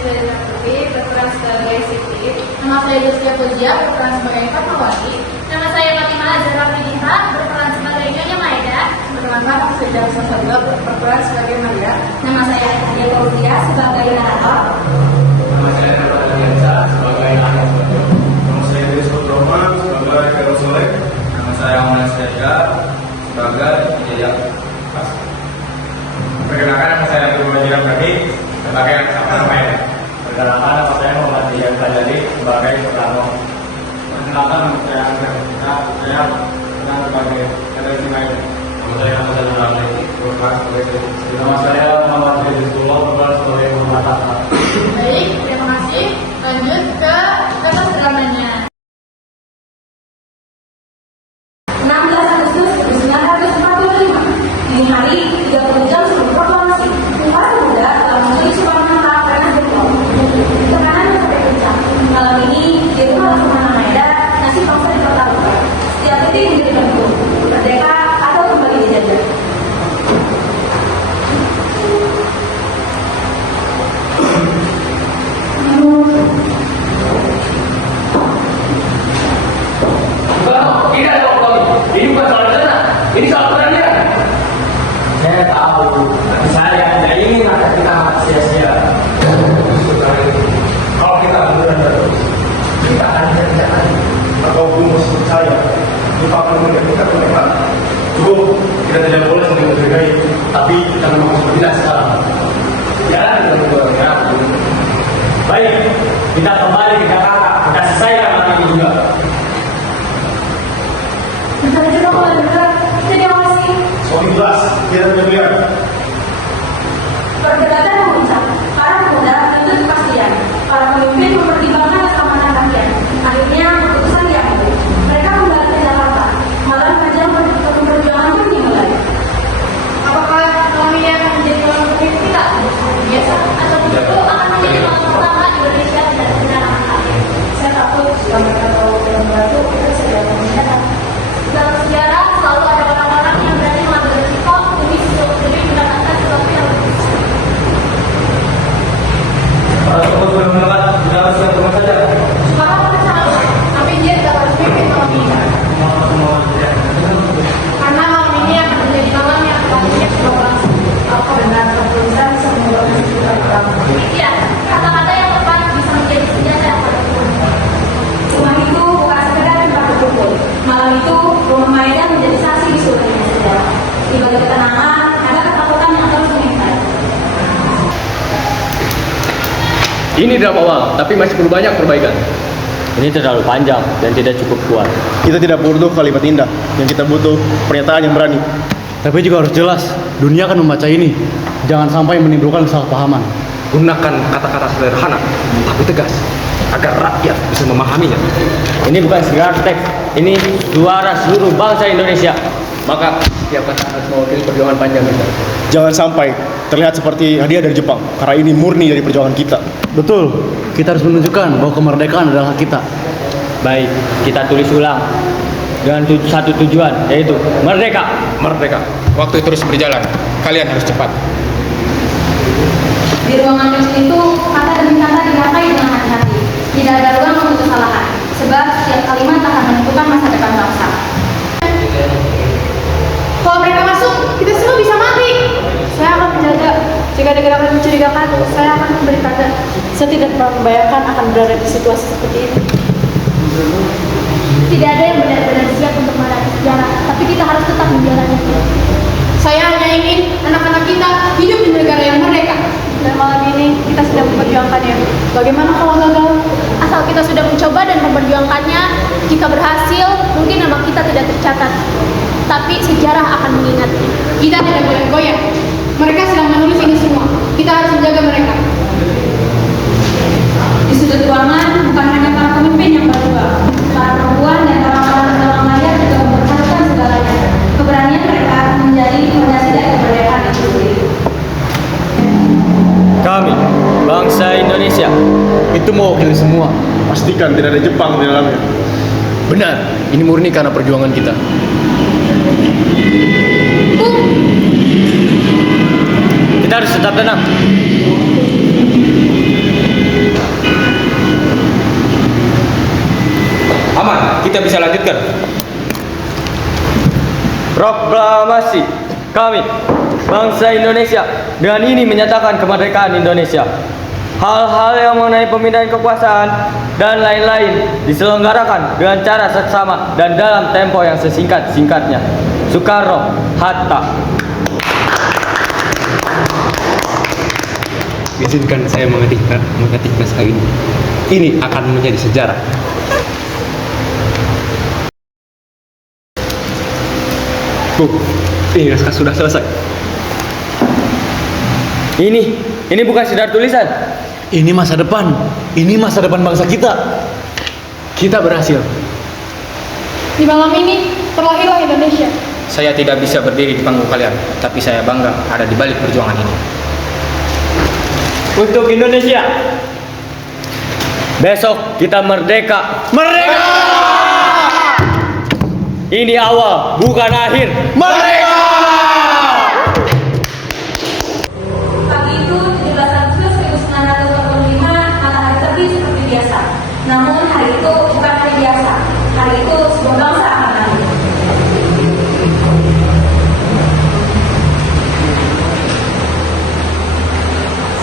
saya Putri, berperan sebagai Siti. Nama saya Destia Puja, berperan sebagai Fatmawati. Nama saya Fatimah Azhar Fidiha, berperan sebagai Nyonya Maeda. Perkenalkan, saya Jalsa Sadra, berperan sebagai Maria. Nama saya Adia Paulia sebagai narator. Nama saya Nurul Diansa sebagai ayah Bojo. Nama saya Rizky Roman sebagai Kero Soleh. Nama saya Ahmad Sejaga sebagai Jaya. Perkenalkan, nama saya Abdul Majid Abdi sebagai Sabta Maeda. Perkenalkan, nama saya Muhammad Dian Fajali sebagai Pertama. Perkenalkan, nama saya Andrea Putra, saya berperan sebagai Kero Maeda. Nama saya Ahmad Zahra Berperan sebagai Nama saya Muhammad Rizullah berperan sebagai Muhammad Hatta. Baik, terima kasih. Lanjut ke temas dramanya. 16 Agustus 1945, dini hari 30 jam sebelum proklamasi, Bung Karno Muda telah menulis Soekarno-Hatta karena jempol. Tekanan sampai puncak. Malam ini di rumah Soekarno Maeda, nasib bangsa dipertaruhkan. Setiap detik menjadi penentu, merdeka atau kembali dijajah. Tidak ada apa-apa. Ini bukan soal dana. Ini soal peranian. Saya tahu, tapi saya tidak ingin ada kita amat sia-sia. Kalau kita beneran terus, kita akan kerjakan. Atau rumus saya, lupakan mereka kita mereka. Cukup, kita tidak boleh saling menghargai, tapi kita memang tidak sekarang. Jangan kita berbuatnya. Baik, kita kembali ke Jakarta. Kita selesaikan malam ini juga. Bentar aja dong, kalau bener. Terima kasih. Soal jelas, kita tidak lihat. Perdebatan memuncak. Para pemuda menuntut kepastian. Para pemimpin mempertimbangkan keamanan rakyat. Akhirnya keputusan diambil. Mereka kembali ke Jakarta. Malam panjang perjuangan pun dimulai. Apakah malam ini akan menjadi malam terakhir kita? Biasa atau justru akan menjadi malam pertama Indonesia dan sejarah akhir? Saya takut jika mereka tahu yang batu kita sedang meninggal. Dalam sejarah selalu ada orang-orang yang berani mengambil risiko demi mendapatkan sesuatu yang lebih. Para sobat boleh mendekat, kita harus siap rumah saja. Maka bersama, tapi dia tidak harus pimpin malam ini. Karena malam ini akan menjadi malam yang terakhir proklamasi. Apa benar keputusan bisa membuatkan kita perang? Iya, kata-kata yang tepat bisa menjadi senjata yang paling kuat. Rumah itu bukan sekedar tempat berkumpul. Malam itu, rumah Maeda menjadi saksi di seluruh sejarah. Di balik ketenangan, ada ketakutan yang terus mengintai. Ini drama awal, tapi masih perlu banyak perbaikan. Ini terlalu panjang dan tidak cukup kuat. Kita tidak butuh kalimat indah, yang kita butuh pernyataan yang berani. Tapi juga harus jelas, dunia akan membaca ini. Jangan sampai menimbulkan kesalahpahaman. Gunakan kata-kata sederhana, tapi tegas, agar rakyat bisa memahaminya. Ini bukan sekedar teks, ini suara seluruh bangsa Indonesia. Maka setiap kata harus mewakili perjuangan panjang kita. Jangan sampai terlihat seperti hadiah dari Jepang, karena ini murni dari perjuangan kita. Betul, kita harus menunjukkan bahwa kemerdekaan adalah hak kita. Baik, kita tulis ulang dengan satu tujuan, yaitu merdeka. Merdeka. Waktu terus berjalan. Kalian harus cepat. Di ruangan kecil itu, kata demi kata dirangkai dengan hati-hati. Tidak ada ruang untuk kesalahan, sebab setiap kalimat akan menentukan masa depan bangsa. Kalau mereka masuk, kita semua bisa mati. Saya akan menjaga. Jika ada gerakan mencurigakan, saya akan memberi tanda. Saya tidak pernah membayangkan akan berada di situasi seperti ini. Tidak ada yang benar-benar siap untuk menghadapi sejarah, tapi kita harus tetap menjalaninya. Saya hanya ingin anak-anak kita hidup di negara yang merdeka. Dan malam ini kita sedang memperjuangkannya. Bagaimana kalau gagal? Asal kita sudah mencoba dan memperjuangkannya, jika berhasil, mungkin nama kita tidak tercatat. Tapi sejarah akan mengingatnya. Kita tidak boleh goyah. Mereka sedang menulis ini semua. Kita harus menjaga mereka. Di sudut ruangan, bukan hanya para pemimpin yang berjuang, para perempuan dan orang-orang dalam layar juga mempertaruhkan segalanya. Keberanian mereka menjadi fondasi dari kemerdekaan itu sendiri. Kami, bangsa Indonesia, Itu mewakili semua. Pastikan tidak ada Jepang di dalamnya. Benar, ini murni karena perjuangan kita. kita harus tetap tenang. Proklamasi kami, bangsa Indonesia, dengan ini menyatakan kemerdekaan Indonesia. Hal-hal yang mengenai pemindahan kekuasaan dan lain-lain diselenggarakan dengan cara seksama dan dalam tempo yang sesingkat-singkatnya. Soekarno, Hatta. Izinkan saya mengetik naskah ini. Ini akan menjadi sejarah. Ini naskah sudah selesai. Ini bukan sekedar tulisan. Ini masa depan. Ini masa depan bangsa kita. Kita berhasil. Di malam ini terlahirlah Indonesia. Saya tidak bisa berdiri di panggung kalian, tapi saya bangga ada di balik perjuangan ini. Untuk Indonesia. Besok kita merdeka. Merdeka! Ini awal, bukan akhir. Merdeka! Pagi itu 17 Agustus 1945 matahari terbit seperti biasa. Namun hari itu bukan hari biasa. Hari itu sebuah bangsa akan lahir.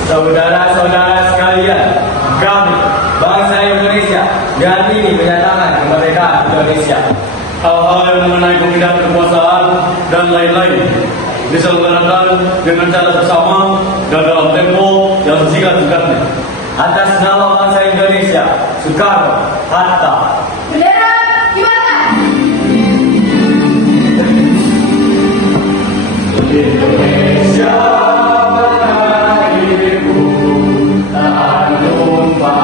Saudara-saudara sekalian, kami, bangsa Indonesia, dengan ini menyatakan kemerdekaan Indonesia. Hal-hal yang mengenai pemindahan kekuasaan dan lain-lain diselenggarakan dengan cara bersama dan dalam tempo yang sesingkat-singkatnya. Atas nama bangsa Indonesia, Soekarno, Hatta. Bendera kibarkan! Indonesia mengakhirku, tak lupa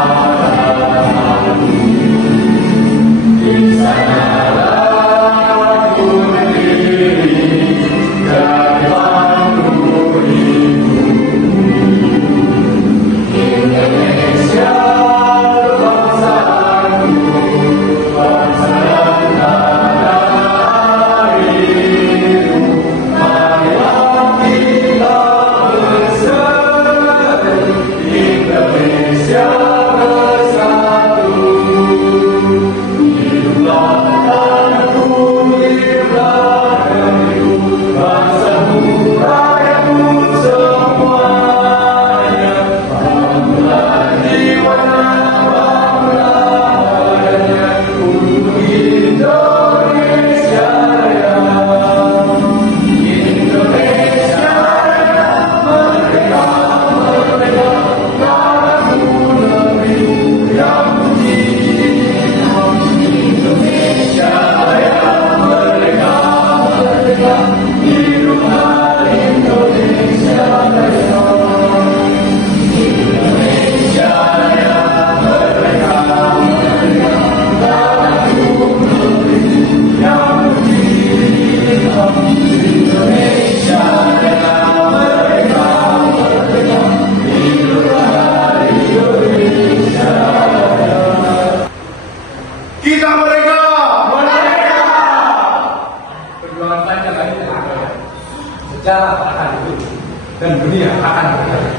di sanalah ku berdiri, depanku Indonesia bangsaku, bangsa dan tanah airku. Marilah kita bersatu, Indonesia bersatu. Hiduplah tanahku, hiduplah negeriku, bangsamu, rakyatmu semuanya. Bangunlah jiwanya, bangunlah badannya untuk Indonesia Raya. Indonesia Raya, merdeka, merdeka, tanahku, negeriku yang puji. Indonesia Raya, merdeka, merdeka, hiduplah Indonesia Raya. Indonesia Raya, merdeka, merdeka, tanahku, negeriku yang puji. Indonesia Raya, merdeka, merdeka, hiduplah Indonesia Raya. Kita merdeka! Perjuangan panjang lagi sejarah akan hidup dan dunia akan berjaya.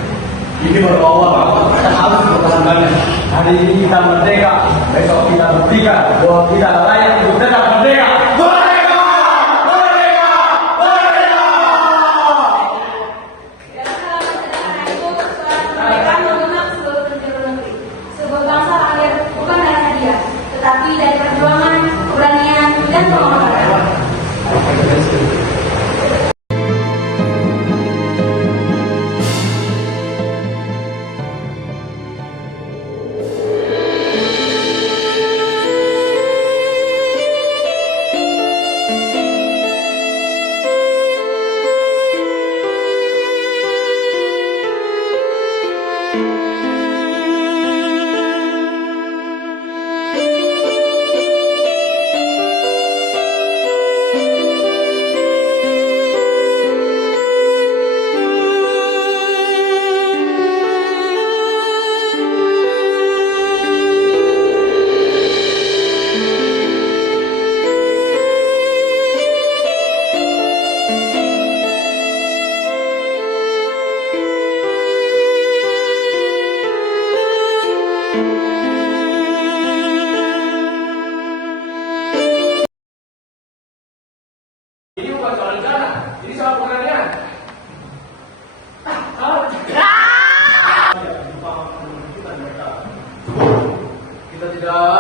Ini baru awal, kita harus bertahan banyak. Hari ini kita merdeka, besok kita buktikan bahwa kita layak untuk tetap merdeka. Merdeka! Merdeka! Merdeka! Dan salah sederhana itu suara kemerdekaan menggenap seluruh penjuru negeri. Sebuah bangsa lahir bukan dari hadiah, tetapi dari perjuangan, keberanian, dan pengorbanan. tidak